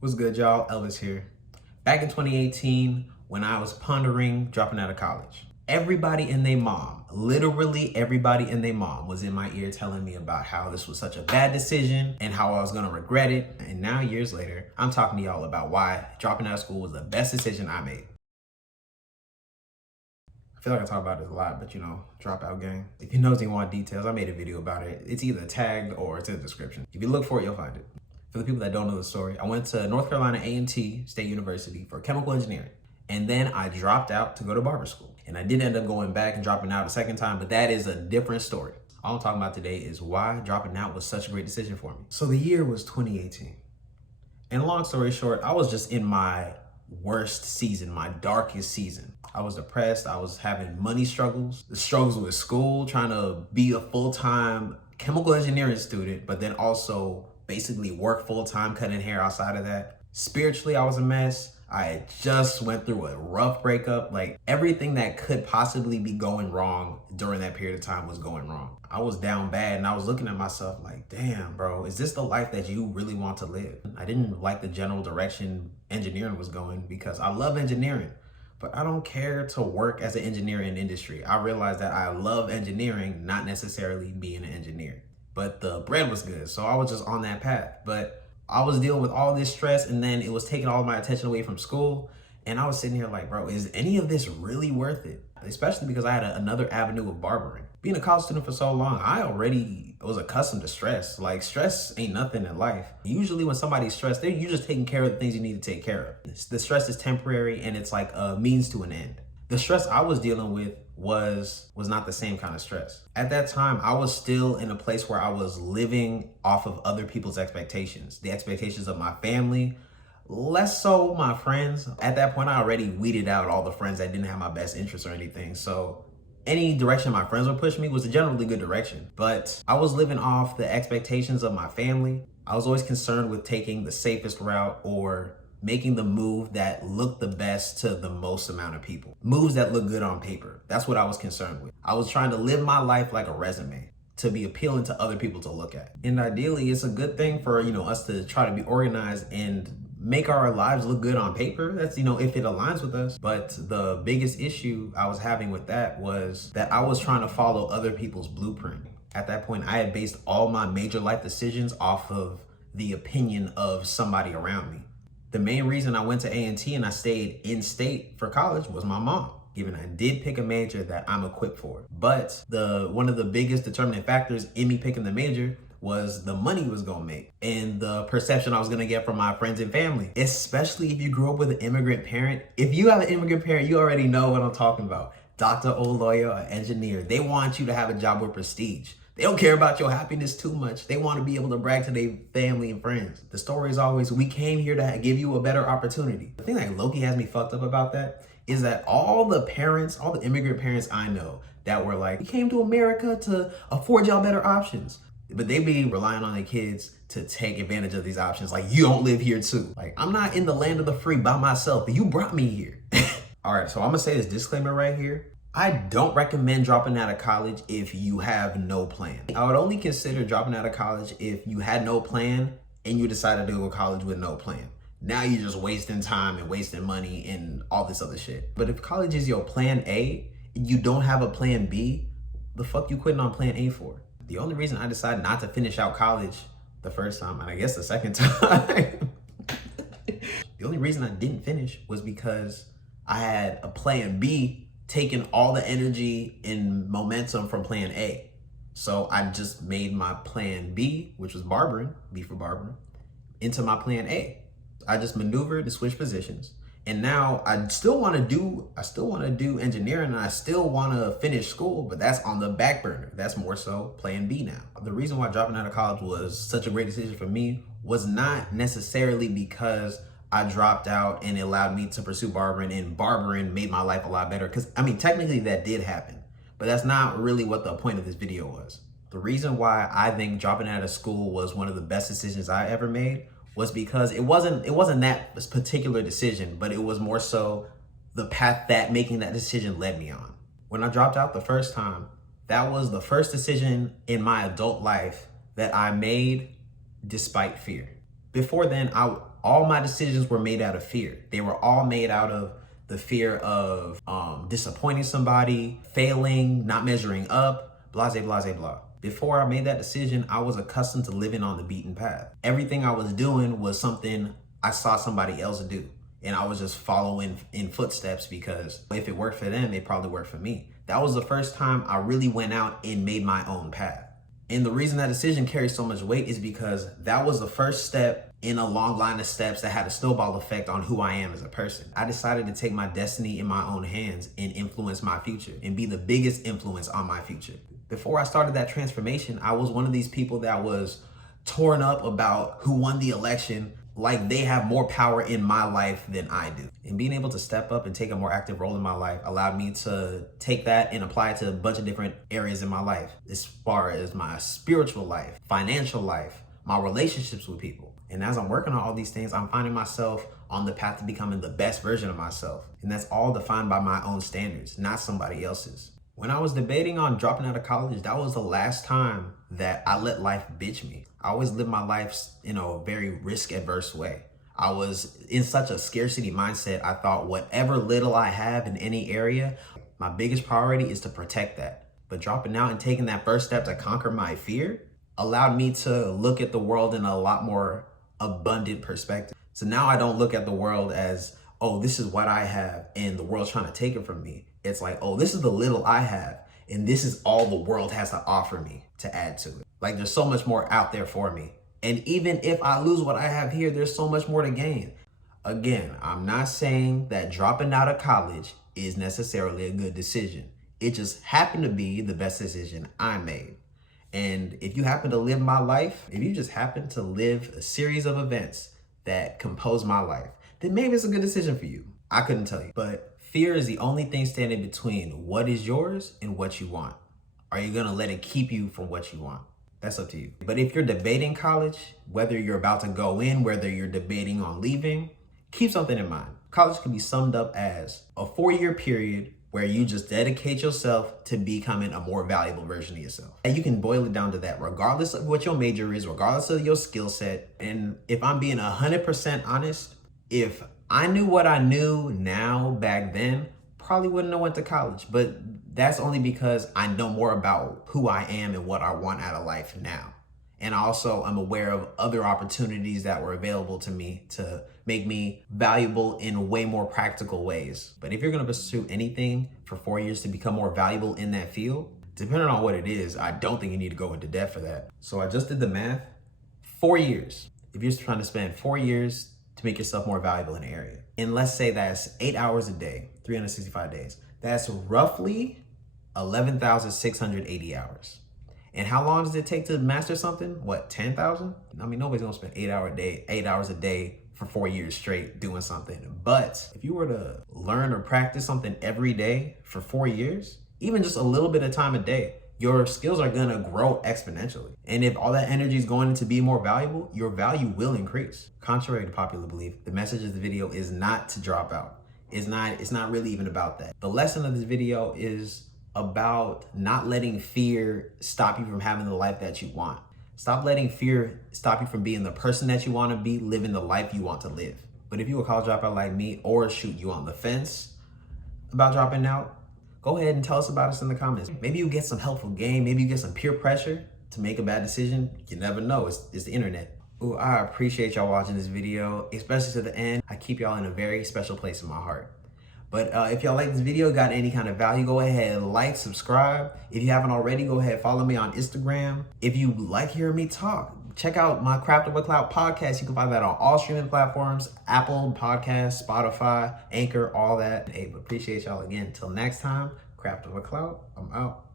What's good, y'all? Elvis here. Back in 2018, when I was pondering dropping out of college, everybody and their mom, literally everybody and their mom, was in my ear telling me about how this was such a bad decision and how I was gonna regret it. And now, years later, I'm talking to y'all about why dropping out of school was the best decision I made. I feel like I talk about this a lot, but dropout gang. If you know you want details, I made a video about it. It's either tagged or it's in the description. If you look for it, you'll find it. For the people that don't know the story, I went to North Carolina A&T State University for chemical engineering. And then I dropped out to go to barber school. And I did end up going back and dropping out a second time, but that is a different story. All I'm talking about today is why dropping out was such a great decision for me. So the year was 2018. And long story short, I was just in my worst season, my darkest season. I was depressed. I was having money struggles, the struggles with school, trying to be a full-time chemical engineering student, but then also basically work full-time cutting hair outside of that. Spiritually, I was a mess. I had just went through a rough breakup. Like everything that could possibly be going wrong during that period of time was going wrong. I was down bad and I was looking at myself like, damn, bro, is this the life that you really want to live? I didn't like the general direction engineering was going because I love engineering, but I don't care to work as an engineer in industry. I realized that I love engineering, not necessarily being an engineer. But the bread was good, so I was just on that path. But I was dealing with all this stress, and then it was taking all my attention away from school. And I was sitting here like, bro, is any of this really worth it? Especially because I had another avenue of barbering. Being a college student for so long, I already was accustomed to stress. Like, stress ain't nothing in life. Usually when somebody's stressed, you're just taking care of the things you need to take care of. The stress is temporary, and it's like a means to an end. The stress I was dealing with was not the same kind of stress. At that time, I was still in a place where I was living off of other people's expectations, the expectations of my family, less so my friends. At that point, I already weeded out all the friends that didn't have my best interests or anything. So any direction my friends would push me was a generally good direction. But I was living off the expectations of my family. I was always concerned with taking the safest route or making the move that looked the best to the most amount of people. Moves that look good on paper. That's what I was concerned with. I was trying to live my life like a resume to be appealing to other people to look at. And ideally, it's a good thing for, us to try to be organized and make our lives look good on paper. That's, if it aligns with us. But the biggest issue I was having with that was that I was trying to follow other people's blueprint. At that point, I had based all my major life decisions off of the opinion of somebody around me. The main reason I went to A&T and I stayed in state for college was my mom. Even I did pick a major that I'm equipped for. But one of the biggest determining factors in me picking the major was the money it was gonna make and the perception I was gonna get from my friends and family, especially if you grew up with an immigrant parent. If you have an immigrant parent, you already know what I'm talking about. Doctor or lawyer or engineer, they want you to have a job with prestige. They don't care about your happiness too much. They want to be able to brag to their family and friends. The story is always, we came here to give you a better opportunity. The thing that low-key has me fucked up about that is that all the immigrant parents I know that were like, we came to America to afford y'all better options. But they be relying on their kids to take advantage of these options. Like, you don't live here too. Like, I'm not in the land of the free by myself, but you brought me here. All right, so I'm gonna say this disclaimer right here. I don't recommend dropping out of college if you have no plan. I would only consider dropping out of college if you had no plan and you decided to go to college with no plan. Now you're just wasting time and wasting money and all this other shit. But if college is your plan A and you don't have a plan B, the fuck you quitting on plan A for? The only reason I decided not to finish out college the first time, and I guess the second time, the only reason I didn't finish was because I had a plan B taking all the energy and momentum from plan A. So I just made my plan B, which was barbering, B for barbering, into my plan A. I just maneuvered and switched positions. And now I still want to do engineering and I still want to finish school, but that's on the back burner. That's more so plan B now. The reason why dropping out of college was such a great decision for me was not necessarily because I dropped out and it allowed me to pursue barbering, and barbering made my life a lot better. Because, technically that did happen, but that's not really what the point of this video was. The reason why I think dropping out of school was one of the best decisions I ever made was because it wasn't that particular decision, but it was more so the path that making that decision led me on. When I dropped out the first time, that was the first decision in my adult life that I made despite fear. Before then, All my decisions were made out of fear. They were all made out of the fear of disappointing somebody, failing, not measuring up, blah, blah, blah, blah. Before I made that decision, I was accustomed to living on the beaten path. Everything I was doing was something I saw somebody else do. And I was just following in footsteps because if it worked for them, it probably worked for me. That was the first time I really went out and made my own path. And the reason that decision carries so much weight is because that was the first step in a long line of steps that had a snowball effect on who I am as a person. I decided to take my destiny in my own hands and influence my future and be the biggest influence on my future. Before I started that transformation, I was one of these people that was torn up about who won the election, like they have more power in my life than I do. And being able to step up and take a more active role in my life allowed me to take that and apply it to a bunch of different areas in my life, as far as my spiritual life, financial life, my relationships with people. And as I'm working on all these things, I'm finding myself on the path to becoming the best version of myself. And that's all defined by my own standards, not somebody else's. When I was debating on dropping out of college, that was the last time that I let life bitch me. I always lived my life in a very risk-averse way. I was in such a scarcity mindset. I thought whatever little I have in any area, my biggest priority is to protect that. But dropping out and taking that first step to conquer my fear allowed me to look at the world in a lot more abundant perspective. So now I don't look at the world as, oh, this is what I have and the world's trying to take it from me. It's like, oh, this is the little I have and this is all the world has to offer me to add to it. Like there's so much more out there for me. And even if I lose what I have here, there's so much more to gain. Again, I'm not saying that dropping out of college is necessarily a good decision. It just happened to be the best decision I made. And if you happen to live my life, if you just happen to live a series of events that compose my life, then maybe it's a good decision for you. I couldn't tell you. But fear is the only thing standing between what is yours and what you want. Are you gonna let it keep you from what you want? That's up to you. But if you're debating college, whether you're about to go in, whether you're debating on leaving, keep something in mind. College can be summed up as a 4-year period where you just dedicate yourself to becoming a more valuable version of yourself. And you can boil it down to that, regardless of what your major is, regardless of your skill set. And if I'm being 100% honest, if I knew what I knew now back then, probably wouldn't have went to college. But that's only because I know more about who I am and what I want out of life now. And also I'm aware of other opportunities that were available to me to make me valuable in way more practical ways. But if you're gonna pursue anything for 4 years to become more valuable in that field, depending on what it is, I don't think you need to go into debt for that. So I just did the math, 4 years. If you're trying to spend 4 years to make yourself more valuable in an area, and let's say that's 8 hours a day, 365 days, that's roughly 11,680 hours. And how long does it take to master something? What, 10,000? I mean, nobody's gonna spend 8 hours a day for 4 years straight doing something. But if you were to learn or practice something every day for 4 years, even just a little bit of time a day, your skills are gonna grow exponentially. And if all that energy is going to be more valuable, your value will increase. Contrary to popular belief, the message of the video is not to drop out. It's not really even about that. The lesson of this video is about not letting fear stop you from having the life that you want. Stop letting fear stop you from being the person that you want to be, living the life you want to live. But if you're a college dropout like me, or shoot, you on the fence about dropping out, go ahead and tell us about us in the comments. Maybe you get some helpful game, maybe you get some peer pressure to make a bad decision. You never know, it's the internet. Ooh, I appreciate y'all watching this video, especially to the end. I keep y'all in a very special place in my heart. But if y'all like this video, got any kind of value, go ahead and like, subscribe. If you haven't already, go ahead, follow me on Instagram. If you like hearing me talk, check out my Craft Over Clout podcast. You can find that on all streaming platforms, Apple Podcasts, Spotify, Anchor, all that. Hey, but appreciate y'all again. Until next time, Craft Over Clout, I'm out.